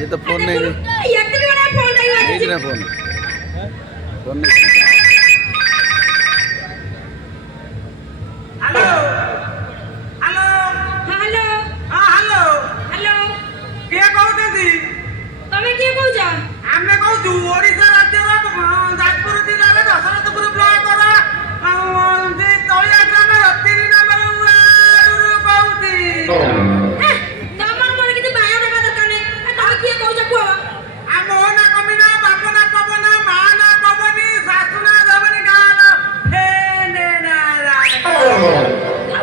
ये तो फोन नहीं ये तो बड़ा फोन नहीं है नहीं ना फोन नहीं हेलो हेलो हेलो हां हेलो हेलो के कहते तमे के कहू जा आमे कहू ओडिशा राज्यर जाजपुर जिल्ला रे दशरथपुर ब्लॉक रा जे तळिया ग्राम रत्तिरी नाम कहूती नंबर मोर किते बाया देबा दरकार नै तमे के कहू जा को आ मोहना कमिना बापना पवना माना पवनी सासुना जवनी गाना हे ने ना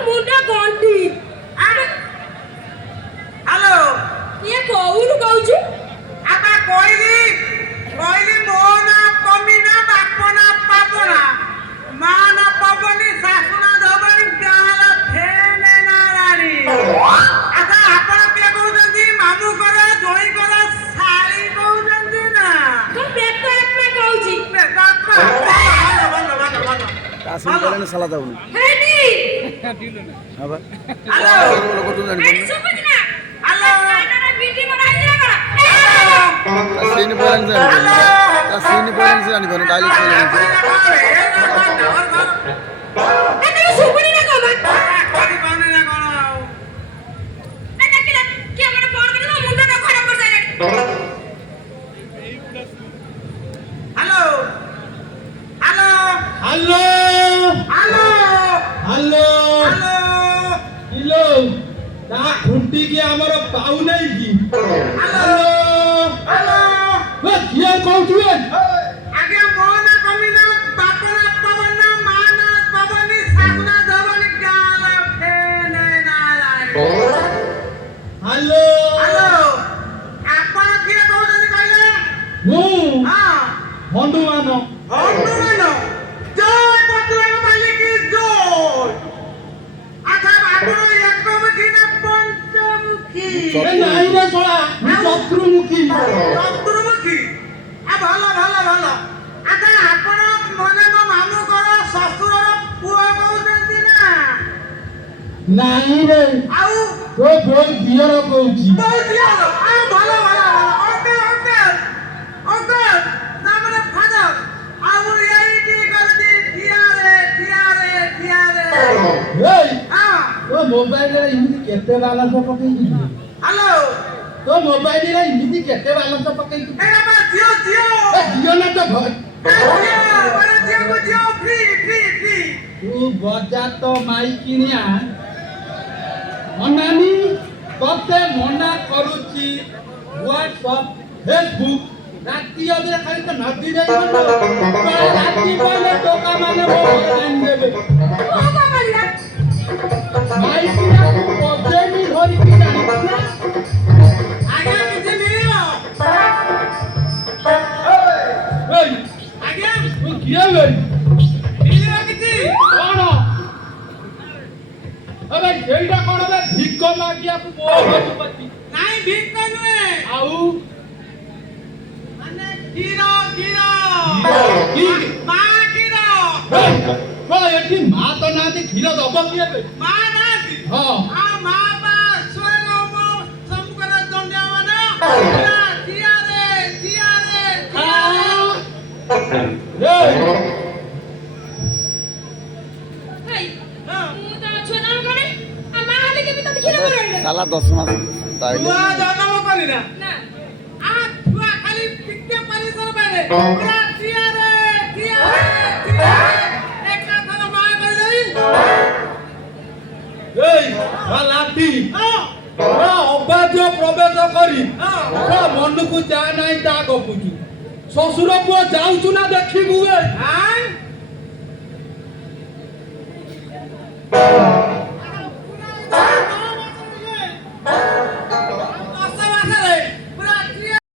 मुंडा गंटी हेलो ये कहू कहू छु आता कोइली मोहना कमिना बापना पवना माना पवनी सासुना जवनी गाना हे ने ना रानी आता आपण के कहउछंती मामू करे जोई करे साली कहउछंती ना तो बेट तो एक में कहू छी कासिम बोले ना साला जाऊन हे नी हां बा हेलो लोग तो जान अरे सुन ना हेलो ना वीडियो बनाई दिया करा कासिम बोले ना कासिम बोले ना जानी बने डायलॉग बोले ए तमे सुबणी ना को मत कोनी पाने ना कोन ए देखला के हमर फोन करे ना मुंडा ना खराब कर जाए hello hello hello hello hello hello hello ता खुंटी के हमर पाऊ नहीं की हेलो हेलो वे किया कहू आगे मोहना कमिना बापना पवना माना पवनी सासुना जवनी गाना फेने ना रानी हेलो हेलो आपण के कहउछंती कहले मु हां हनुमान हनुमान जय बजरंग बली की जय अच्छा आपण एकमुखी ना पंचमुखी ए नहीं रे सोळा चतुर्मुखी चतुर्मुखी आ ভালো ভালো ভালো আচ্ছা ଆପଣ মনে ମୋ ମାମୁଁ ଘର ଶ୍ୱଶୁରର ପୁଅ କହୁଛନ୍ତି ନା नहीं रे ଆଉ तो बोल दियर कहूची କହୁଛି ଆଉ ଭଲ ଭଲ ଅଙ୍କଲ ଅଙ୍କଲ ଅଙ୍କଲ ନା ମାନେ ଫାଦର ଆଉ ଏଇଠି କରିଛି ଠିଆରେ ए ହଁ तो मोबाइल रे इमिति केते बालांस पकई की ହ୍ୟାଲୋ तो मोबाइल रे इमिति केते बालांस पकई की ଏଇଟା ବା ଝିଅ ଝିଅ ए दियो ना तो भय ଝିଅକୁ ଝିଅ ଫ୍ରି ଫ୍ରି ଫ୍ରି तू बजा तो माई किनिया अनानी तते मना करूची व्हाट्सएप फेसबुक राती अबे खाली तो नदी जाई बनो राती पहले टोका माने मोबाइल देबे ओ मामला माई किनिया तू बजे नी धरी की जानी ना ଆଜ୍ଞା କିଛି ମିଳିବ ए ଆଜ୍ଞା तू किए बे ମିଳିବ କିଛି कोन अबे एइडा कोन बे भिक मागिया को मोहपति ନାଇଁ ଭିକ ନୁହେଁ आउ ମାନେ କ୍ଷୀର କ୍ଷୀର की ମା କ୍ଷୀର तो एठी मा तो नाती खीर दब किए बे ମା ନାହାନ୍ତି हां ଆଉ ମା ବା ସ୍ୱୟଂ ମୋ ସମ୍ମୁଖରେ ଦଣ୍ଡାୟମାନ ଜିଆରେ ଜିଆରେ ए हेई मु तो छोना करे आ मा हाले के भी तो खिला करे साला 10 मास डायलॉग ଛୁଆ ଜନ୍ମ କରିନା ना ଆ ଛୁଆ ଖାଲି ଟିକେ ପରିଶ୍ରମ ପାଇଲେ ପୁରା ଜିଆରେ ଏକା ଥର ମା କରିଦେବି ए लाठी ହଁ अबाध्य प्रवेश करी ହଁ मन को जा नहीं ता गपुचु শ্বশুর পুଅ যাଉଛୁ ନା ଦେଖିବୁ ଏ ଆଁ